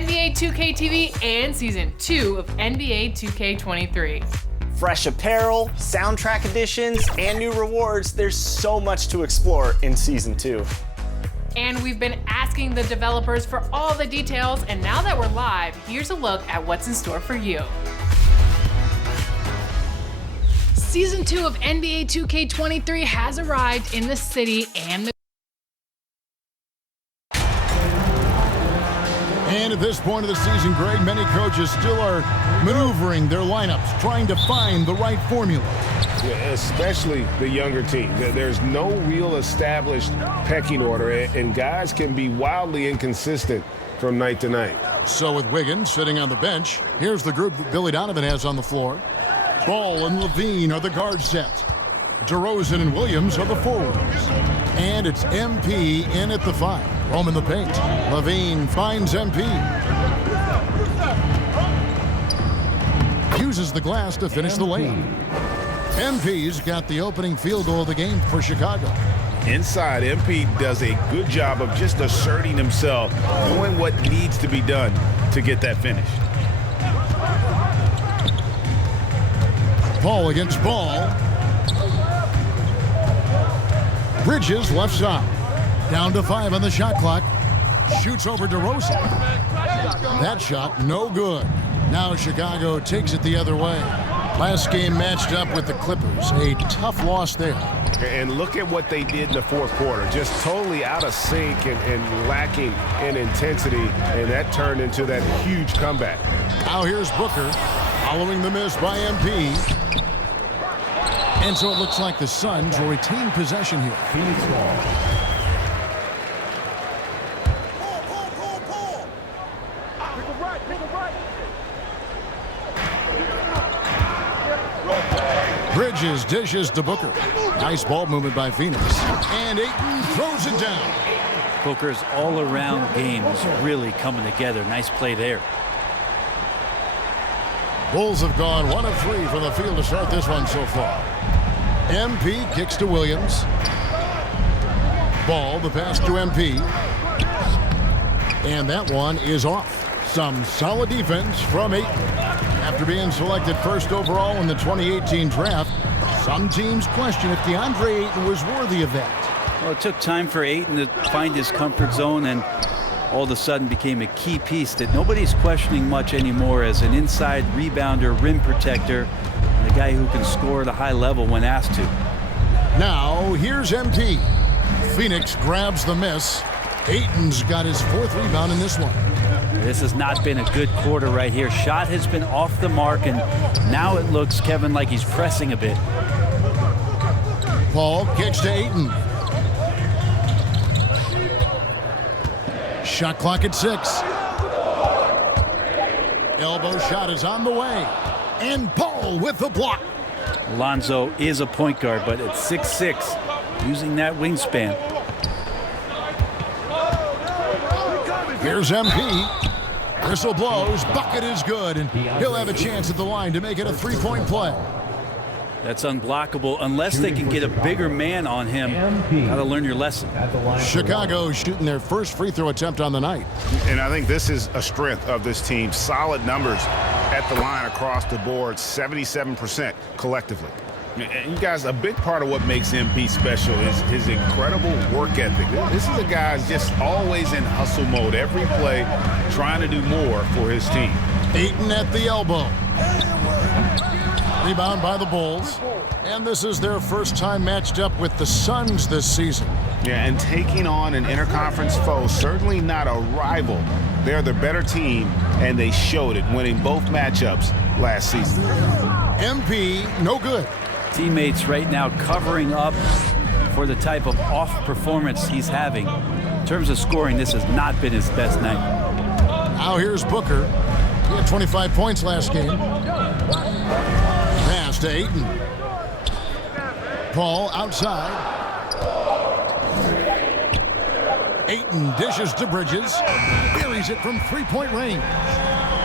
NBA 2K TV and Season 2 of NBA 2K23. Fresh apparel, soundtrack additions, and new rewards. There's so much to explore in Season 2. And we've been asking the developers for all the details, and now that we're live, here's a look at what's in store for you. Season 2 of NBA 2K23 has arrived in the city and the And at this point of the season, Greg, many coaches still are maneuvering their lineups, trying to find the right formula. Yeah, especially the younger team. There's no real established pecking order, and guys can be wildly inconsistent from night to night. So with Wiggins sitting on the bench, here's the group that Billy Donovan has on the floor. Ball and Levine are the guard set. DeRozan and Williams are the forwards. And it's MP in at the 5. Roam in the paint. Levine finds MP. Uses the glass to finish the lane. MP's got the opening field goal of the game for Chicago. Inside, MP does a good job of just asserting himself, doing what needs to be done to get that finish. Ball against ball. Bridges left side. Down to 5 on the shot clock. Shoots over DeRozan. That shot no good. Now Chicago takes it the other way. Last game matched up with the Clippers. A tough loss there. And look at what they did in the fourth quarter. Just totally out of sync and lacking in intensity. And that turned into that huge comeback. Now here's Booker following the miss by MP. And so it looks like the Suns will retain possession here. Phoenix ball. Bridges dishes to Booker. Nice ball movement by Phoenix. And Ayton throws it down. Booker's all-around game is really coming together. Nice play there. Bulls have gone 1 of 3 from the field to start this one so far. MP kicks to Williams. Ball, the pass to MP. And that one is off. Some solid defense from Ayton. After being selected first overall in the 2018 draft, some teams question if DeAndre Ayton was worthy of that. Well, it took time for Ayton to find his comfort zone and all of a sudden became a key piece that nobody's questioning much anymore as an inside rebounder, rim protector, and a guy who can score at a high level when asked to. Now, here's MP. Phoenix grabs the miss. Ayton's got his 4th rebound in this one. This has not been a good quarter right here. Shot has been off the mark, and now it looks, Kevin, like he's pressing a bit. Paul kicks to Ayton. Shot clock at 6. Elbow shot is on the way. And Paul with the block. Alonzo is a point guard, but at 6'6", using that wingspan. Here's MP. Whistle blows. Bucket is good, and he'll have a chance at the line to make it a 3-point play. That's unblockable unless they can get a bigger man on him. Gotta learn your lesson. Chicago shooting their first free throw attempt on the night. And I think this is a strength of this team. Solid numbers at the line across the board, 77% collectively. And you guys, a big part of what makes MP special is his incredible work ethic. This is a guy who's just always in hustle mode, every play, trying to do more for his team. Ayton at the elbow. Rebound by the Bulls. And this is their first time matched up with the Suns this season. Yeah, and taking on an interconference foe, certainly not a rival. They're the better team, and they showed it, winning both matchups last season. MP, no good. Teammates right now covering up for the type of off performance he's having. In terms of scoring, this has not been his best night. Now here's Booker. He had 25 points last game. Pass to Ayton. Paul outside. Ayton dishes to Bridges. Buries it from 3-point range.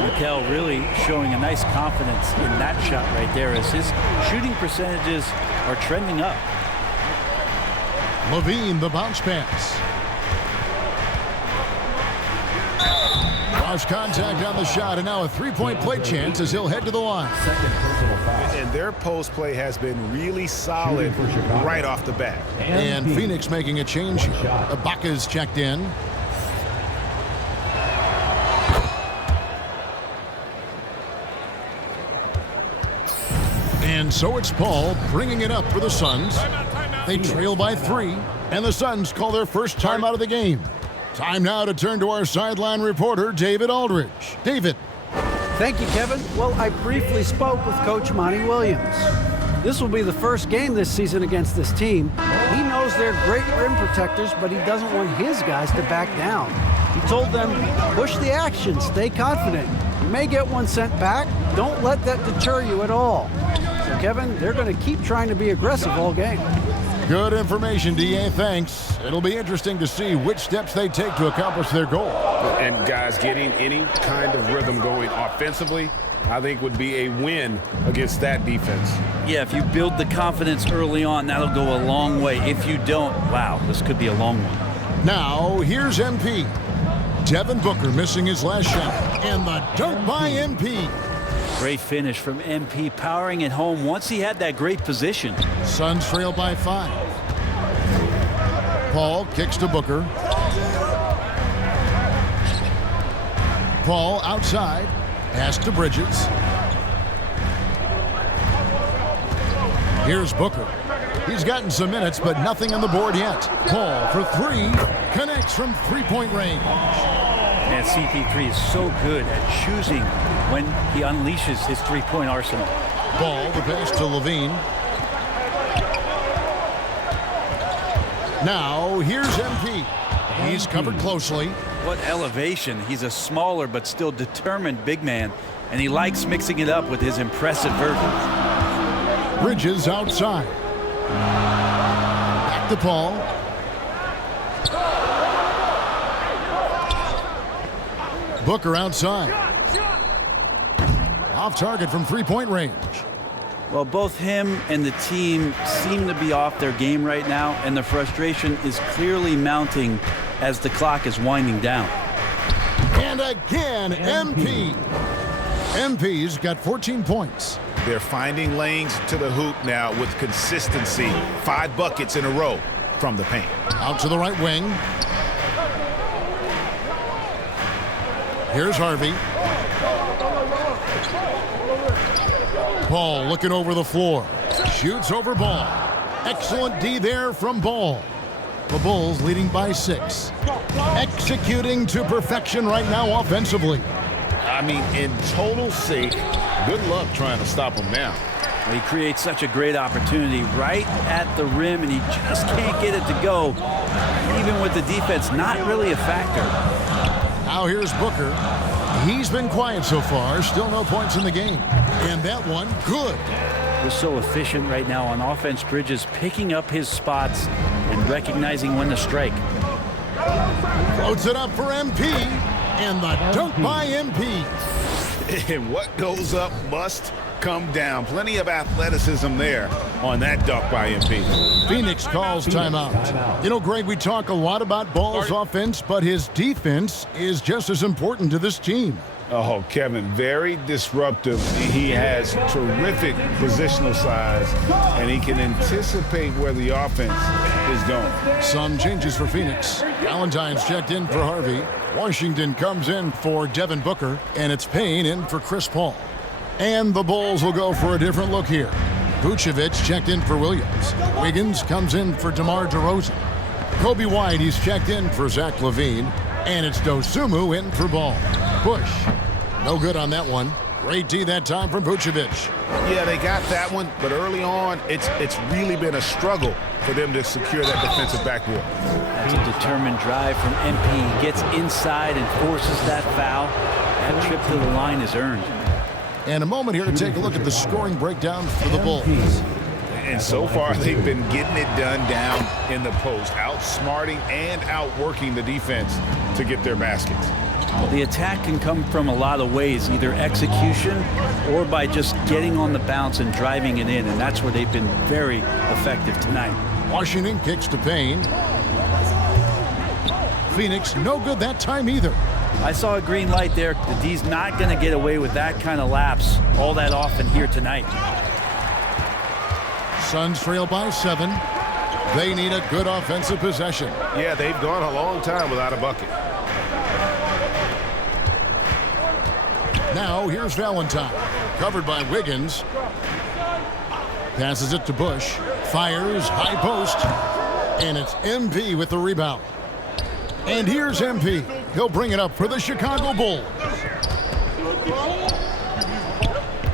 Mikel really showing a nice confidence in that shot right there as his shooting percentages are trending up. Levine, the bounce pass. Draws contact on the shot, and now a three-point play chance as he'll head to the line. And their post play has been really solid right off the bat. And Phoenix making a change. Ibaka's checked in. And so it's Paul bringing it up for the Suns. They trail by 3, and the Suns call their first timeout of the game. Time now to turn to our sideline reporter, David Aldridge. David. Thank you, Kevin. Well, I briefly spoke with Coach Monty Williams. This will be the first game this season against this team. He knows they're great rim protectors, but he doesn't want his guys to back down. He told them, push the action, stay confident. You may get one sent back. Don't let that deter you at all. So, Kevin, they're going to keep trying to be aggressive all game. Good information, D.A. Thanks. It'll be interesting to see which steps they take to accomplish their goal. And guys, getting any kind of rhythm going offensively, I think would be a win against that defense. Yeah, if you build the confidence early on, that'll go a long way. If you don't, wow, this could be a long one. Now, here's MP. Devin Booker missing his last shot. And the dunk by MP. Great finish from MP, powering it home once he had that great position. Suns trail by 5. Paul kicks to Booker. Paul outside. Pass to Bridges. Here's Booker. He's gotten some minutes, but nothing on the board yet. Paul for 3. Connects from three-point range. And CP3 is so good at choosing when he unleashes his three-point arsenal. Ball, the pass to Levine. Now, here's MP. He's covered closely. What elevation. He's a smaller but still determined big man, and he likes mixing it up with his impressive vertical. Bridges outside. Back to Paul. Booker outside. Off target from three-point range. Well, both him and the team seem to be off their game right now, and the frustration is clearly mounting as the clock is winding down. And again, MP. MP's got 14 points. They're finding lanes to the hoop now with consistency. 5 buckets in a row from the paint. Out to the right wing. Here's Harvey. Ball looking over the floor. Shoots over Ball. Excellent D there from Ball. The Bulls leading by 6. Executing to perfection right now offensively. I mean, in total sync. Good luck trying to stop him now. He creates such a great opportunity right at the rim, and he just can't get it to go. Even with the defense not really a factor. Now here's Booker. He's been quiet so far. Still no points in the game. And that one, good. He's so efficient right now on offense. Bridges picking up his spots and recognizing when to strike. Floats it up for MP. And the dunk by MP. And what goes up must come down. Plenty of athleticism there on that dunk by MP. Phoenix calls timeout. You know, Greg, we talk a lot about Ball's offense, but his defense is just as important to this team. Oh, Kevin, very disruptive. He has terrific positional size, and he can anticipate where the offense is going. Some changes for Phoenix. Valentine's checked in for Harvey. Washington comes in for Devin Booker, and it's Payne in for Chris Paul. And the Bulls will go for a different look here. Vucevic checked in for Williams. Wiggins comes in for DeMar DeRozan. Kobe White, he's checked in for Zach LaVine. And it's Dosunmu in for Ball. Push. No good on that one. Great D that time from Vucevic. Yeah, they got that one, but early on, it's really been a struggle for them to secure that defensive backboard. That's a determined drive from MP. He gets inside and forces that foul. That trip to the line is earned. And a moment here to take a look at the scoring breakdown for the Bulls. And so far, they've been getting it done down in the post, outsmarting and outworking the defense to get their baskets. Well, the attack can come from a lot of ways, either execution or by just getting on the bounce and driving it in, and that's where they've been very effective tonight. Washington kicks to Payne. Phoenix no good that time either. I saw a green light there. The D's not going to get away with that kind of lapse all that often here tonight. Suns trail by 7. They need a good offensive possession. Yeah, they've gone a long time without a bucket. Now here's Valentine, covered by Wiggins. Passes it to Bush, fires, high post, and it's MP with the rebound. And here's MP. He'll bring it up for the Chicago Bulls.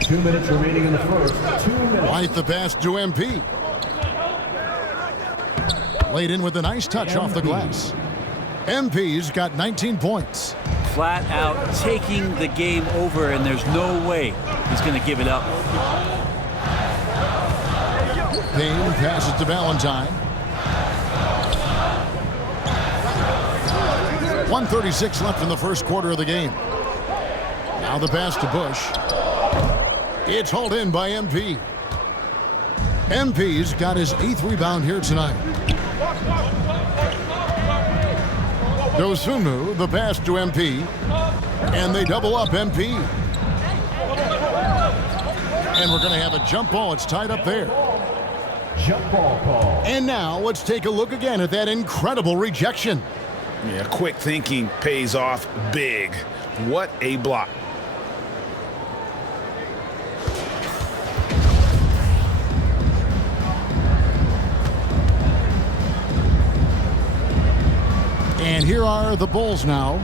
2 minutes remaining in the first. 2 minutes. White the pass to MP. Laid in with a nice touch off the glass. MP's got 19 points. Flat out taking the game over, and there's no way he's going to give it up. Payne passes to Valentine. 1:36 left in the first quarter of the game. Now the pass to Bush. It's hauled in by MP. MP's got his 8th rebound here tonight. Dosunmu, the pass to MP. And they double up MP. And we're going to have a jump ball. It's tied up there. Jump ball call. And now let's take a look again at that incredible rejection. Yeah, quick thinking pays off big. What a block. And here are the Bulls now.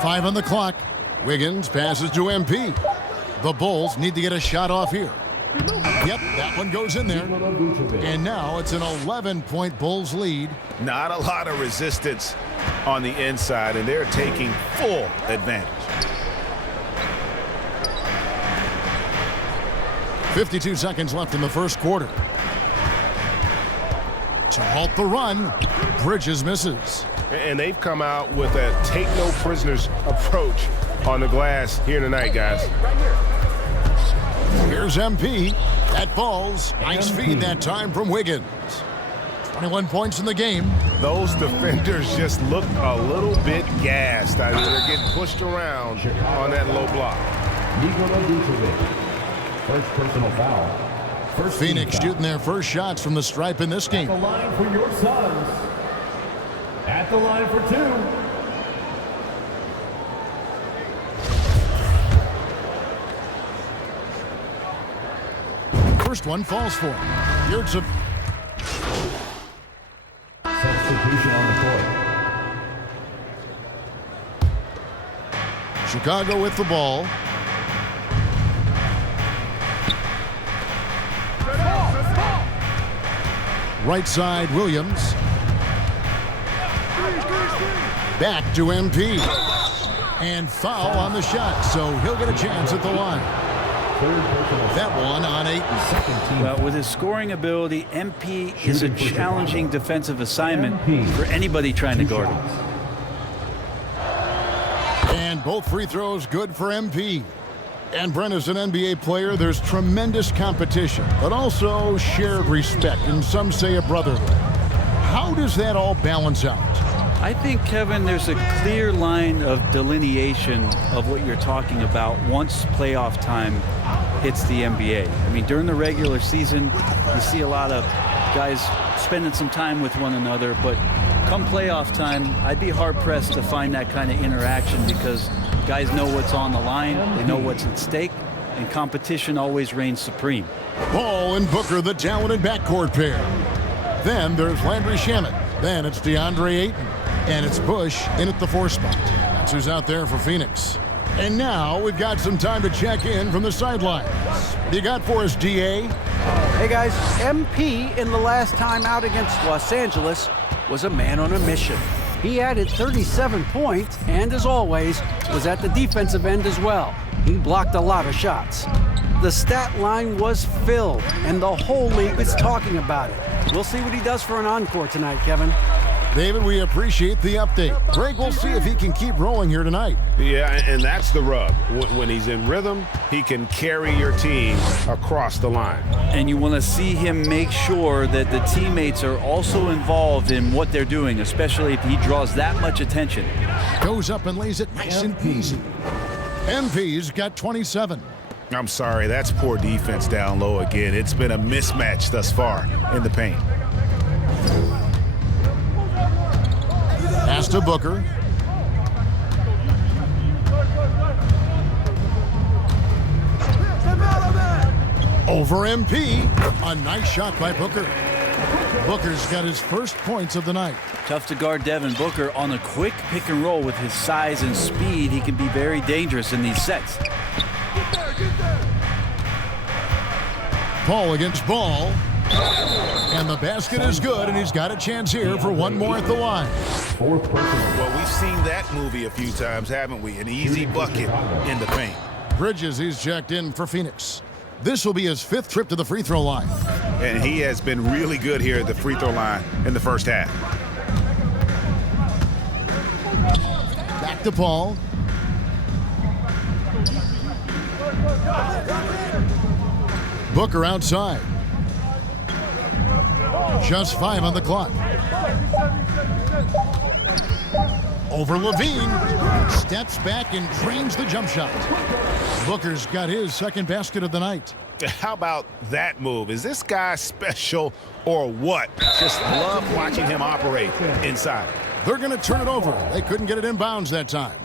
5 on the clock. Wiggins passes to MP. The Bulls need to get a shot off here. Yep, that one goes in there. And now it's an 11-point Bulls lead. Not a lot of resistance on the inside, and they're taking full advantage. 52 seconds left in the first quarter. To halt the run, Bridges misses. And they've come out with a take-no-prisoners approach on the glass here tonight, guys. Here's MP. That falls. Nice feed that time from Wiggins. 21 points in the game. Those defenders just look a little bit gassed. I mean, they're getting pushed around on that low block. First personal foul. First Phoenix foul. shooting their first shots from the stripe in this game. At the line for your Suns. At the line for 2. First one falls for him. Here's a Substitution on the court. Chicago with the ball. Right side, Williams. Back to MP. And foul on the shot, so he'll get a chance at the line. That one on 8. Well, with his scoring ability, MP is a challenging defensive assignment for anybody trying to guard him. And both free throws good for MP. And Brent, as an NBA player, there's tremendous competition, but also shared respect, and some say a brotherhood. How does that all balance out? I think, Kevin, there's a clear line of delineation of what you're talking about once playoff time hits the NBA. I mean, during the regular season, you see a lot of guys spending some time with one another, but come playoff time, I'd be hard-pressed to find that kind of interaction because guys know what's on the line, they know what's at stake, and competition always reigns supreme. Ball and Booker, the talented backcourt pair. Then there's Landry Shamet. Then it's DeAndre Ayton. And it's Bush in at the 4 spot. That's who's out there for Phoenix. And now we've got some time to check in from the sidelines. What do you got for us, DA? Hey guys, MP in the last time out against Los Angeles was a man on a mission. He added 37 points and, as always, was at the defensive end as well. He blocked a lot of shots. The stat line was filled, and the whole league is talking about it. We'll see what he does for an encore tonight, Kevin. David, we appreciate the update. Greg, we'll see if he can keep rolling here tonight. Yeah, and that's the rub. When he's in rhythm, he can carry your team across the line. And you want to see him make sure that the teammates are also involved in what they're doing, especially if he draws that much attention. Goes up and lays it nice and easy. MP's got 27. I'm sorry, that's poor defense down low again. It's been a mismatch thus far in the paint. Pass to Booker. Over MP. A nice shot by Booker. Booker's got his first points of the night. Tough to guard Devin Booker on a quick pick and roll with his size and speed. He can be very dangerous in these sets. Ball against ball. And the basket is good, and he's got a chance here for one more at the line. Well, we've seen that movie a few times, haven't we? An easy bucket in the paint. Bridges, he's checked in for Phoenix. This will be his 5th trip to the free throw line. And he has been really good here at the free throw line in the first half. Back to Paul. Booker outside. Just 5 on the clock. Over Levine. Steps back and drains the jump shot. Booker's got his second basket of the night. How about that move? Is this guy special or what? Just love watching him operate inside. They're going to turn it over. They couldn't get it in bounds that time.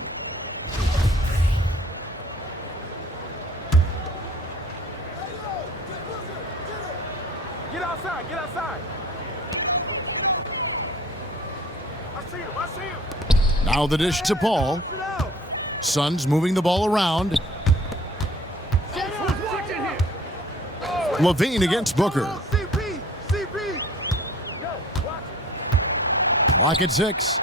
Get outside, get outside. I see him, I see him. Now the dish to Paul. Suns moving the ball around. Levine against Booker. Clock at 6.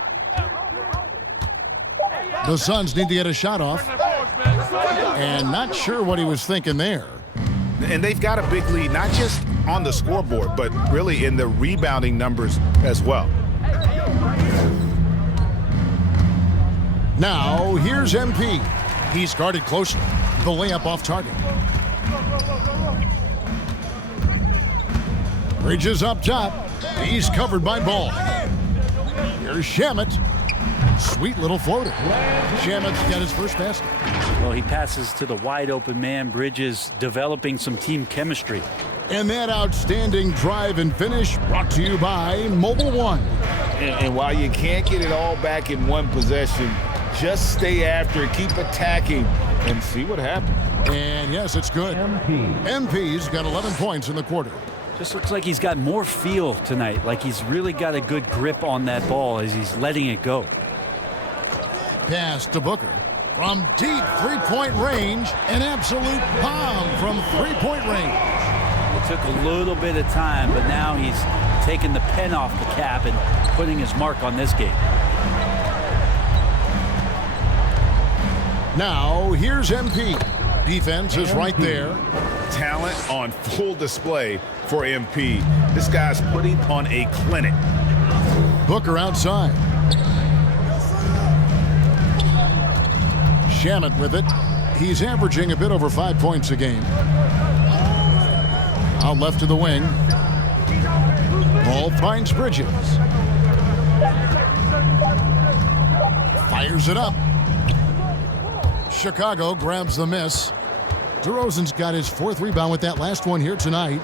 The Suns need to get a shot off. And not sure what he was thinking there. And they've got a big lead, not just on the scoreboard, but really in the rebounding numbers as well. Now, here's MP. He's guarded closely. The layup off target. Bridges up top. He's covered by Ball. Here's Shamet. Sweet little floater. Shamet's got his first basket. Well, he passes to the wide open man. Bridges developing some team chemistry. And that outstanding drive and finish brought to you by Mobile One. And while you can't get it all back in one possession, just stay after it, keep attacking, and see what happens. And yes, it's good. MP's got 11 points in the quarter. Just looks like he's got more feel tonight, like he's really got a good grip on that ball as he's letting it go. Pass to Booker. From deep three-point range, an absolute bomb from three-point range. It took a little bit of time, but now he's taking the pen off the cap and putting his mark on this game. Now, here's MP. Defense is right there. Talent on full display for MP. This guy's putting on a clinic. Booker outside. Shamet with it. He's averaging a bit over 5 points a game. Out left to the wing. Ball finds Bridges. Fires it up. Chicago grabs the miss. DeRozan's got his 4th rebound with that last one here tonight.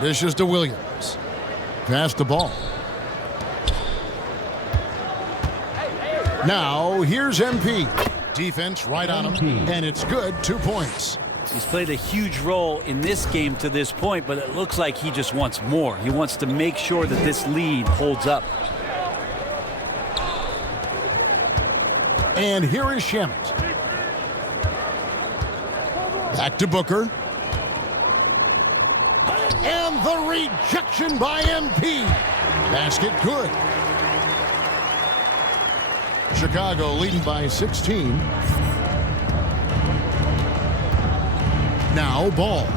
Dishes to Williams. Pass the ball. Now, here's MP. Defense right on him, and it's good. 2 points. He's played a huge role in this game to this point, but it looks like he just wants more. He wants to make sure that this lead holds up. And here is Shamet. Back to Booker. And the rejection by MP. Basket good. Chicago leading by 16. Now Ball.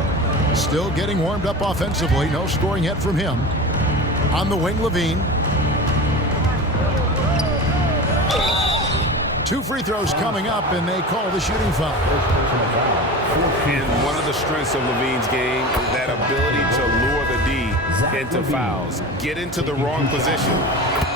Still getting warmed up offensively. No scoring yet from him. On the wing, Levine. 2 free throws coming up, and they call the shooting foul. And one of the strengths of Levine's game is that ability to lure the D into fouls. Get into the wrong position,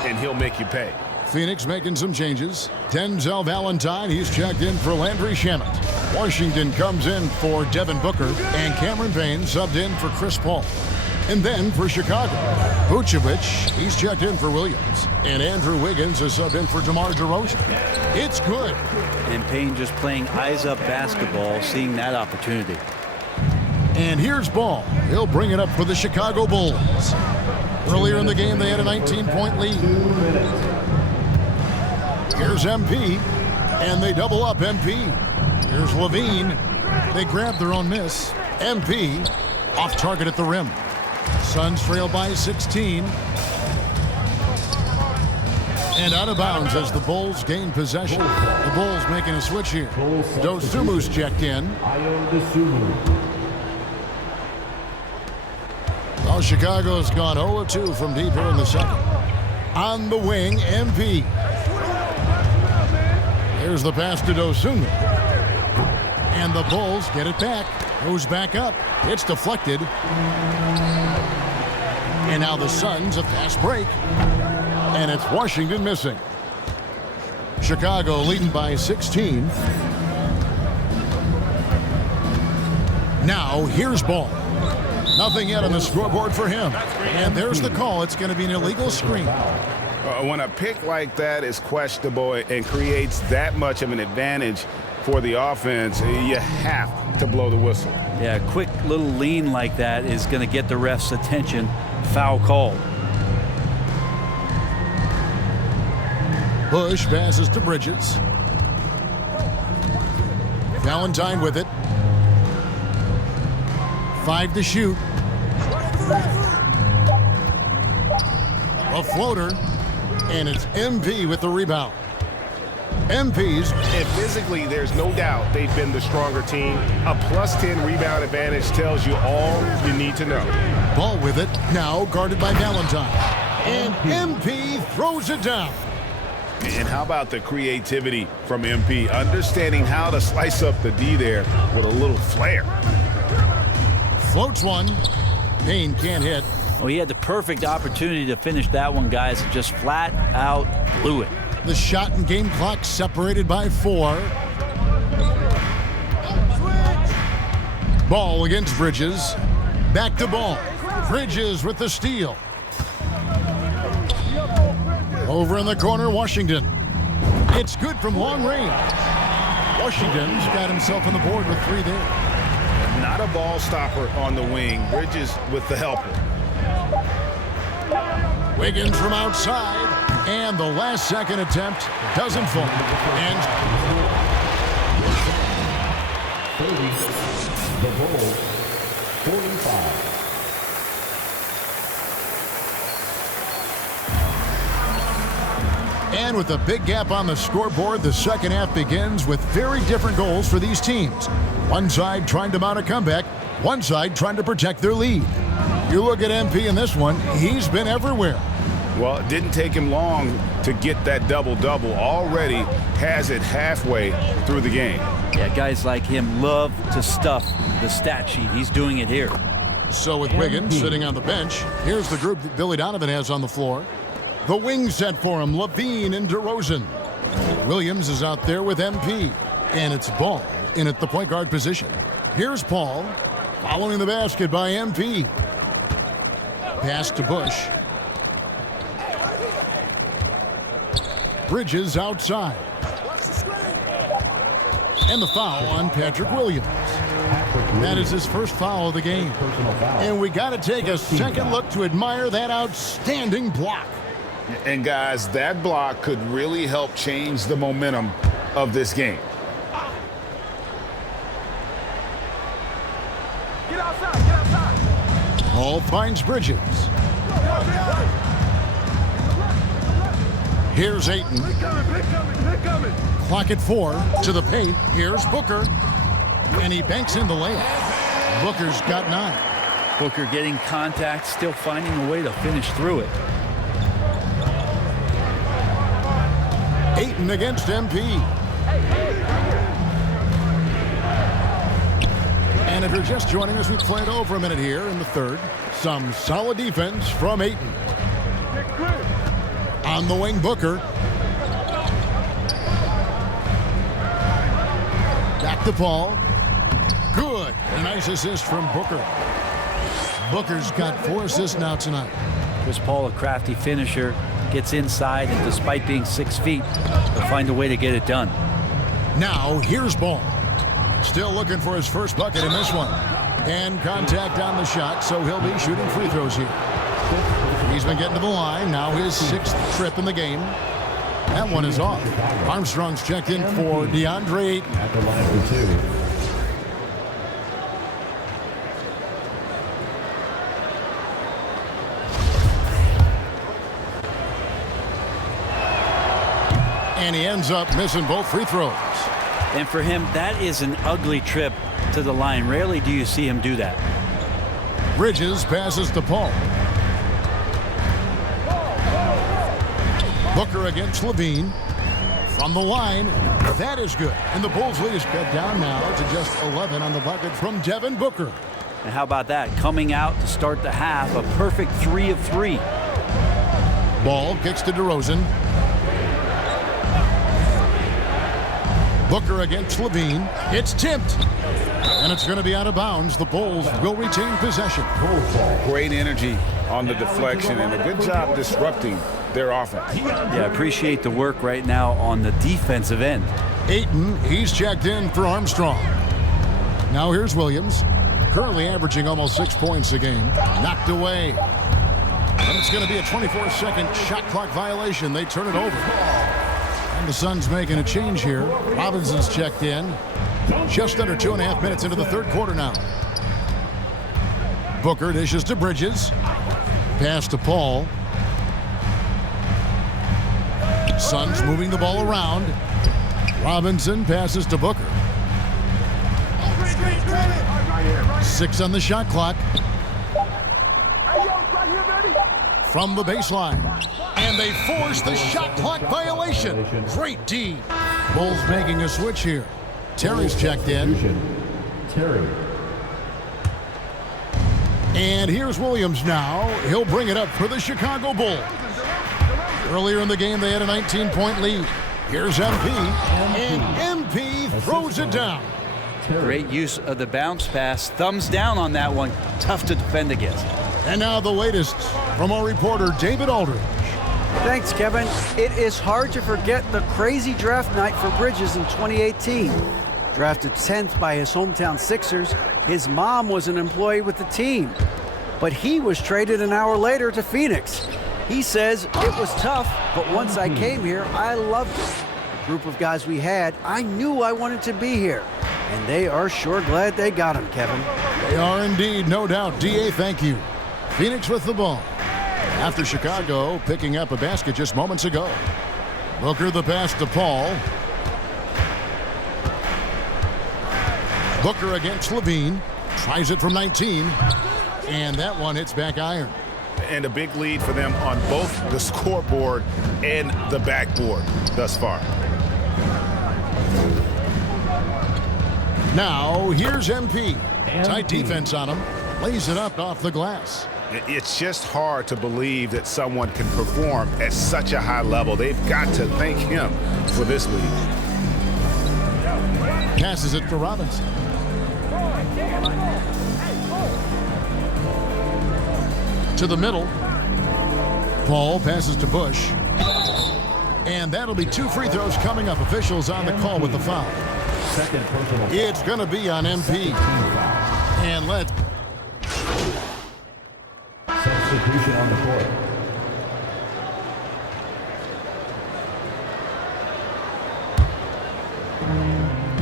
and he'll make you pay. Phoenix making some changes. Denzel Valentine, he's checked in for Landry Shamet. Washington comes in for Devin Booker, and Cameron Payne subbed in for Chris Paul. And then for Chicago, Vucevic, he's checked in for Williams. And Andrew Wiggins is subbed in for DeMar DeRozan. It's good. And Payne just playing eyes-up basketball, seeing that opportunity. And here's Ball. He'll bring it up for the Chicago Bulls. Earlier in the game, they had a 19-point lead. Here's MP, and they double up MP. Here's Levine. They grab their own miss. MP off target at the rim. Suns trail by 16. And out of bounds as the Bulls gain possession. The Bulls making a switch here. Dosumu's checked in. Well, Chicago's gone 0-2 from deep here in the second. On the wing, MP. Here's the pass to Dosunmu. And the Bulls get it back. Goes back up. It's deflected. And now the Suns a fast break. And it's Washington missing. Chicago leading by 16. Now here's Ball. Nothing yet on the scoreboard for him. And there's the call. It's going to be an illegal screen. When a pick like that is questionable and creates that much of an advantage for the offense, you have to blow the whistle. Yeah, a quick little lean like that is going to get the ref's attention. Foul call. Bush passes to Bridges. Valentine with it. 5 to shoot. A floater. And it's MP with the rebound. MP's. And physically, there's no doubt they've been the stronger team. A +10 rebound advantage tells you all you need to know. Ball with it. Now guarded by Valentine. And MP throws it down. And how about the creativity from MP? Understanding how to slice up the D there with a little flair. Floats one. Payne can't hit. Oh, he had the perfect opportunity to finish that one, guys, and just flat out blew it. The shot and game clock separated by 4. Ball against Bridges. Back to Ball. Bridges with the steal. Over in the corner, Washington. It's good from long range. Washington's got himself on the board with 3 there. Not a ball stopper on the wing. Bridges with the helper. Wiggins from outside, and the last second attempt doesn't fall. And the Bulls, 45. And with a big gap on the scoreboard, the second half begins with very different goals for these teams. One side trying to mount a comeback, one side trying to protect their lead. You look at MP in this one, he's been everywhere. Well, it didn't take him long to get that double-double. Already has it halfway through the game. Yeah, guys like him love to stuff the stat sheet. He's doing it here. So with Wiggins sitting on the bench, here's the group that Billy Donovan has on the floor. The wing set for him, Levine and DeRozan. Williams is out there with MP. And it's Ball in at the point guard position. Here's Paul, following the basket by MP. Pass to Bush. Bridges outside. And the foul on Patrick Williams. That is his first foul of the game. And we got to take a second look to admire that outstanding block. And guys, that block could really help change the momentum of this game. Get outside, get outside. Hall finds Bridges. Here's Ayton. Clock at 4 to the paint. Here's Booker. And he banks in the layup. Booker's got 9. Booker getting contact, still finding a way to finish through it. Ayton against MP. And if you're just joining us, we've played over a minute here in the third. Some solid defense from Ayton. On the wing, Booker. Back to Paul. Good. A nice assist from Booker. Booker's got 4 assists now tonight. Chris Paul, a crafty finisher, gets inside, and despite being 6 feet, he'll find a way to get it done. Now, here's Ball. Still looking for his first bucket in this one. And contact on the shot, so he'll be shooting free throws here. He's been getting to the line. Now his 6th trip in the game. That one is off. Armstrong's checked in for DeAndre Ayton. At the line for 2. And he ends up missing both free throws. And for him, that is an ugly trip to the line. Rarely do you see him do that. Bridges passes to Paul. Booker against Levine. From the line, that is good. And the Bulls lead is cut down now to just 11 on the bucket from Devin Booker. And how about that? Coming out to start the half, a perfect 3 of 3. Ball kicks to DeRozan. Booker against Levine. It's tipped. And it's going to be out of bounds. The Bulls will retain possession. Great energy on the deflection and a good job disrupting their offense. Yeah, appreciate the work right now on the defensive end. Ayton, he's checked in for Armstrong. Now here's Williams. Currently averaging almost 6 points a game. Knocked away. And it's going to be a 24-second shot clock violation. They turn it over. And the Suns making a change here. Robinson's checked in. Just under 2.5 minutes into the third quarter now. Booker dishes to Bridges. Pass to Paul. Suns moving the ball around. Robinson passes to Booker. 6 on the shot clock. From the baseline. And they force the shot clock violation. Great D. Bulls making a switch here. Terry's checked in. Terry. And here's Williams now. He'll bring it up for the Chicago Bulls. Earlier in the game, they had a 19-point lead. Here's MP. And MP throws it down. Great use of the bounce pass. Thumbs down on that one. Tough to defend against. And now the latest from our reporter, David Aldridge. Thanks, Kevin. It is hard to forget the crazy draft night for Bridges in 2018. Drafted 10th by his hometown Sixers, his mom was an employee with the team. But he was traded an hour later to Phoenix. He says, it was tough, but once I came here, I loved it. The group of guys we had, I knew I wanted to be here. And they are sure glad they got him, Kevin. They are indeed, no doubt. DA, thank you. Phoenix with the ball. After Chicago picking up a basket just moments ago. Booker the pass to Paul. Booker against Levine. Tries it from 19. And that one hits back iron. And a big lead for them on both the scoreboard and the backboard thus far. Now, here's MP. Tight defense on him. Lays it up off the glass. It's just hard to believe that someone can perform at such a high level. They've got to thank him for this lead. Passes it for Robinson. To the middle. Paul passes to Bush. And that'll be 2 free throws coming up. Officials on the call with the foul. Second personal. It's going to be on MP. And let's... Substitution on the court.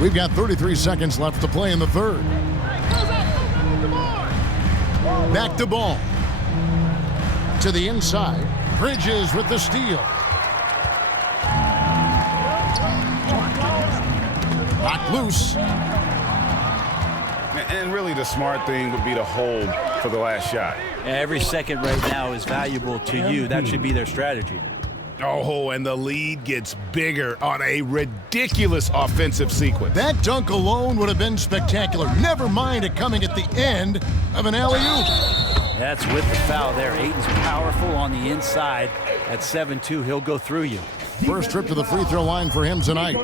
We've got 33 seconds left to play in the third. Back to Ball. To the inside. Bridges with the steal. Knocked loose. And really the smart thing would be to hold for the last shot. Every second right now is valuable to you. That should be their strategy. Oh, and the lead gets bigger on a ridiculous offensive sequence. That dunk alone would have been spectacular. Never mind it coming at the end of an alley-oop. That's with the foul there. Ayton's powerful on the inside. At 7'2", he'll go through you. First trip to the free throw line for him tonight.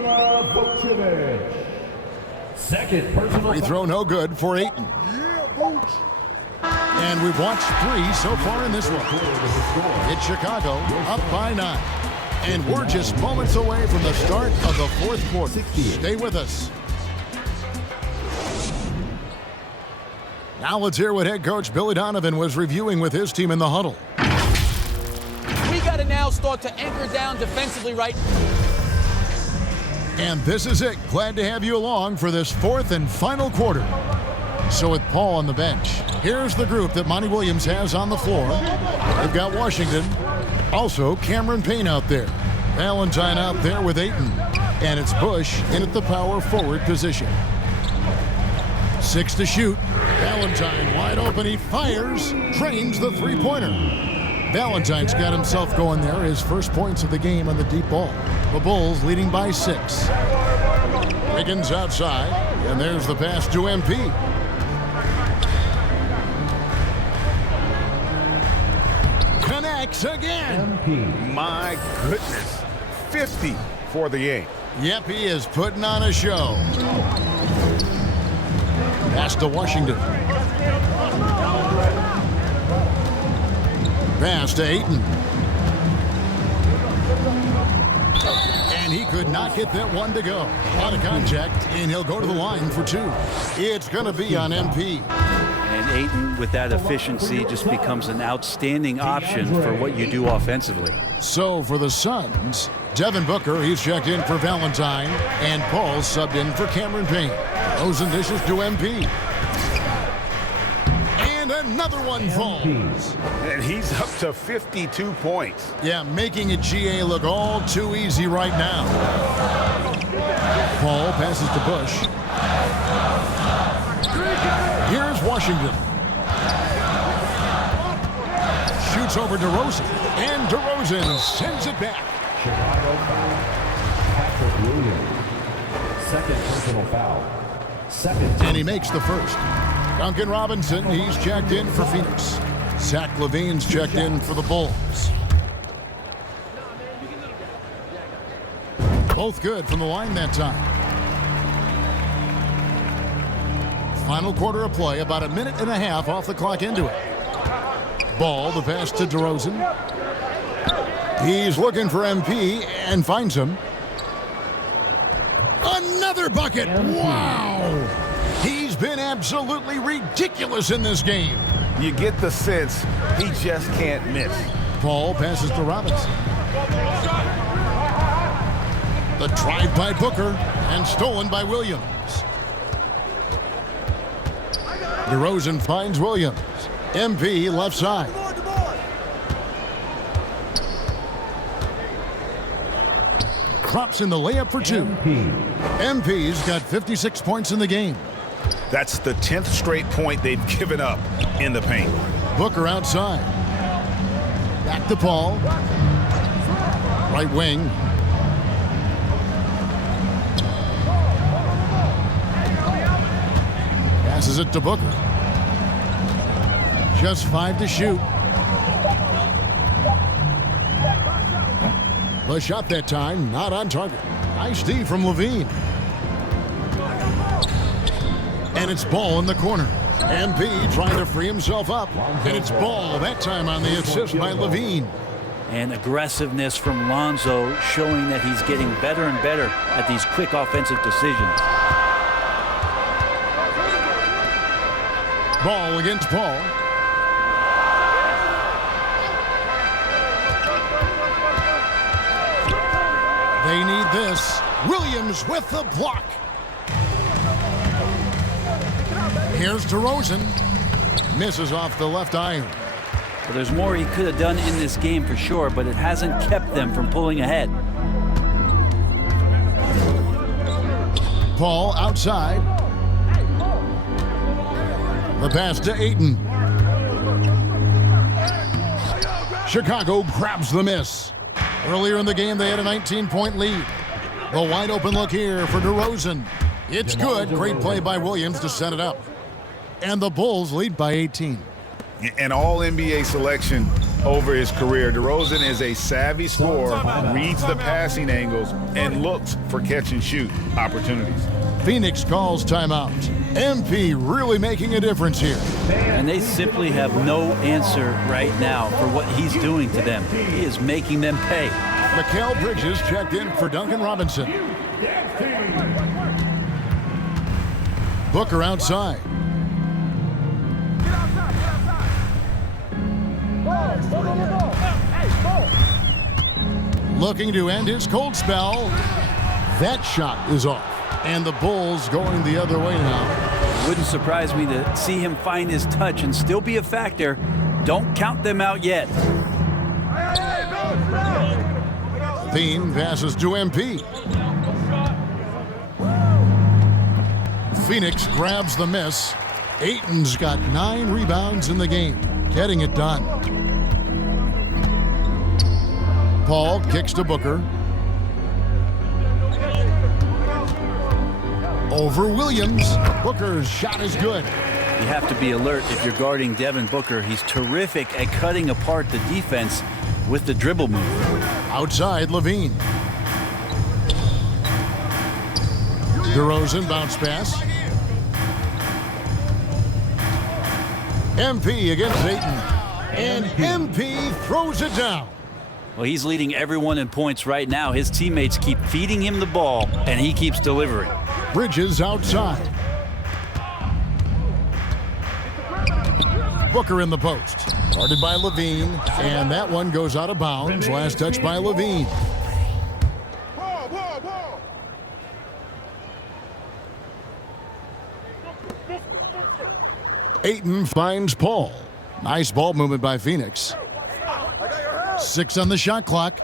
Second personal Free throw no good for Ayton. And we've watched 3 so far in this one. It's Chicago up by 9. And we're just moments away from the start of the fourth quarter. Stay with us. Now let's hear what head coach Billy Donovan was reviewing with his team in the huddle. We got to now start to anchor down defensively right. And this is it. Glad to have you along for this fourth and final quarter. So with Paul on the bench, here's the group that Monty Williams has on the floor. They've got Washington, also Cameron Payne out there, Valentine out there with Ayton, and it's Bush in at the power forward position. 6 to shoot. Valentine wide open. He fires, drains the three-pointer. Valentine's got himself going there. His first points of the game on the deep ball. The Bulls leading by 6. Wiggins outside, and there's the pass to MP. Connects again. My goodness. 50 for the game. Yep, he is putting on a show. Pass to Washington. Pass to Ayton. And he could not get that one to go. Out of contact, and he'll go to the line for 2. It's going to be on MP. And Ayton, with that efficiency, just becomes an outstanding option for what you do offensively. So for the Suns, Devin Booker, he's checked in for Valentine, and Paul subbed in for Cameron Payne. Those and dishes to MP. And another one falls. And he's up to 52 points. Yeah, making it GA look all too easy right now. Paul passes to Bush. Here's Washington. Shoots over DeRozan. And DeRozan sends it back. Chicago foul. Patrick Williams. Second personal foul. Second. And he makes the first. Duncan Robinson, he's checked in for Phoenix. Zach LaVine's checked in for the Bulls. Both good from the line that time. Final quarter of play, about a minute and a half off the clock into it. Ball, the pass to DeRozan. He's looking for MP and finds him. Another bucket! Wow! He's been absolutely ridiculous in this game. You get the sense he just can't miss. Paul passes to Robinson. The drive by Booker and stolen by Williams. DeRozan finds Williams. MP left side. Drops in the layup for 2. MP's got 56 points in the game. That's the 10th straight point they've given up in the paint. Booker outside. Back to Paul. Right wing. Passes it to Booker. Just 5 to shoot. The shot that time, not on target. Nice D from Levine. And it's Ball in the corner. MP trying to free himself up. And it's Ball, that time on the assist by Levine. And aggressiveness from Lonzo, showing that he's getting better and better at these quick offensive decisions. Ball against Paul. They need this. Williams with the block. Here's DeRozan. Misses off the left iron. Well, there's more he could have done in this game for sure, but it hasn't kept them from pulling ahead. Paul outside. The pass to Ayton. Chicago grabs the miss. Earlier in the game, they had a 19-point lead. The wide open look here for DeRozan. It's good. Great play by Williams to set it up. And the Bulls lead by 18. An all-NBA selection over his career. DeRozan is a savvy scorer, reads the passing angles, and looks for catch-and-shoot opportunities. Phoenix calls timeout. MP really making a difference here. And they simply have no answer right now for what he's doing to them. He is making them pay. Mikal Bridges checked in for Duncan Robinson. Booker outside. Looking to end his cold spell. That shot is off. And the Bulls going the other way now. Wouldn't surprise me to see him find his touch and still be a factor. Don't count them out yet. Bean passes to MP. Phoenix grabs the miss. Ayton's got 9 rebounds in the game, getting it done. Paul kicks to Booker. Over Williams. Booker's shot is good. You have to be alert if you're guarding Devin Booker. He's terrific at cutting apart the defense with the dribble move. Outside, Levine. DeRozan bounce pass. MP against Ayton. And MP throws it down. Well, he's leading everyone in points right now. His teammates keep feeding him the ball, and he keeps delivering. Bridges outside. Booker in the post. Guarded by Levine, and that one goes out of bounds. Last touch by Levine. Ayton finds Paul. Nice ball movement by Phoenix. 6 on the shot clock.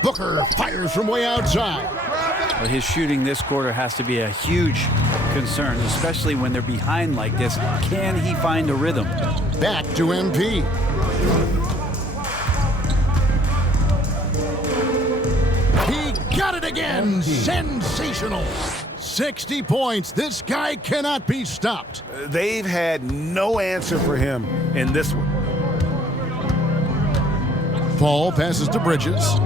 Booker fires from way outside. But his shooting this quarter has to be a huge concern, especially when they're behind like this. Can he find a rhythm? Back to MP. He got it again. Sensational. 60 points. This guy cannot be stopped. They've had no answer for him in this one. Paul passes to Bridges.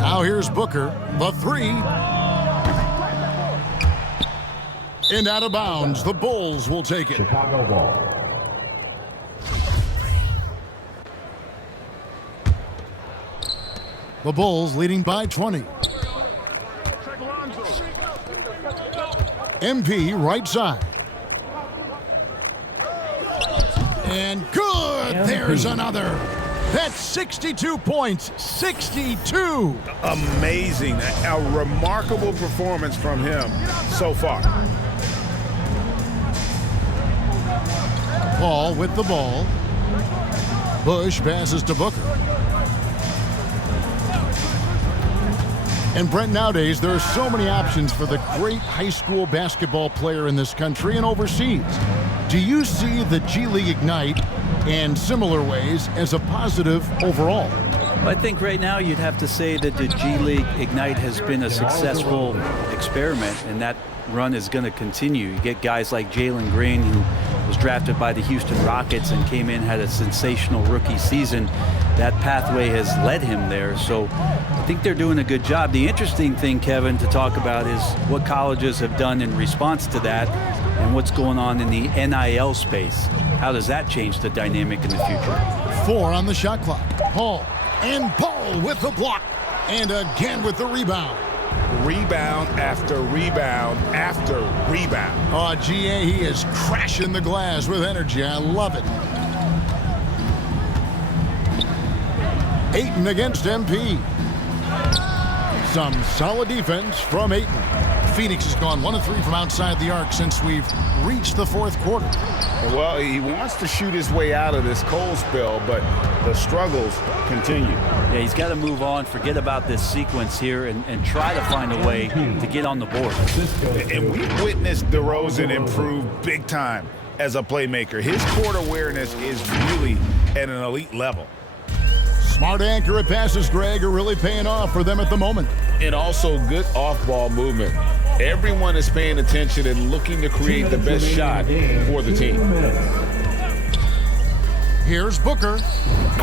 Now here's Booker. The 3. And out of bounds. The Bulls will take it. Chicago ball. The Bulls leading by 20. MP right side. And good. There's another. That's 62 points. 62. Amazing. A remarkable performance from him so far. Paul with the ball. Bush passes to Booker. And Brent, nowadays there are so many options for the great high school basketball player in this country and overseas. Do you see the G League Ignite and similar ways as a positive overall? I think right now you'd have to say that the G League Ignite has been a successful experiment, and that run is going to continue. You get guys like Jalen Green, who was drafted by the Houston Rockets and came in, had a sensational rookie season. That pathway has led him there, so I think they're doing a good job. The interesting thing, Kevin, to talk about is what colleges have done in response to that and what's going on in the NIL space. How does that change the dynamic in the future? 4 on the shot clock. Paul. And Paul with the block. And again with the rebound. Rebound after rebound after rebound. Oh, GA, he is crashing the glass with energy. I love it. Ayton against MP. Some solid defense from Ayton. Phoenix has gone 1 of 3 from outside the arc since we've reached the 4th quarter. Well, he wants to shoot his way out of this cold spell, but the struggles continue. Yeah, he's got to move on, forget about this sequence here, and try to find a way to get on the board. And we've witnessed DeRozan improve big time. as a playmaker. His court awareness is really at an elite level. Smart accurate passes, Greg, are really paying off for them at the moment. And also good off-ball movement. Everyone is paying attention and looking to create the best shot for the team. Here's Booker.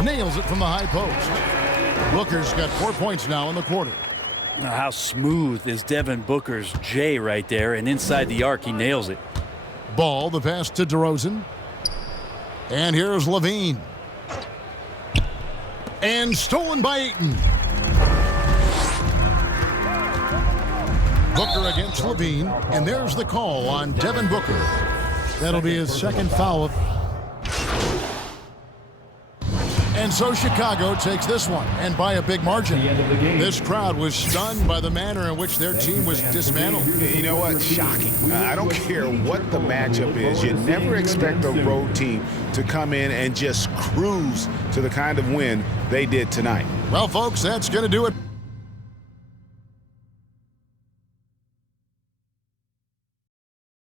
Nails it from the high post. Booker's got 4 points now in the quarter. Now, how smooth is Devin Booker's J right there, and inside the arc, he nails it. Ball, the pass to DeRozan. And here's Levine. And stolen by Ayton. Booker against Levine, and there's the call on Devin Booker. That'll be his second foul. And so Chicago takes this one, and by a big margin. This crowd was stunned by the manner in which their team was dismantled. You know what? Shocking. I don't care what the matchup is. You never expect a road team to come in and just cruise to the kind of win they did tonight. Well, folks, that's going to do it.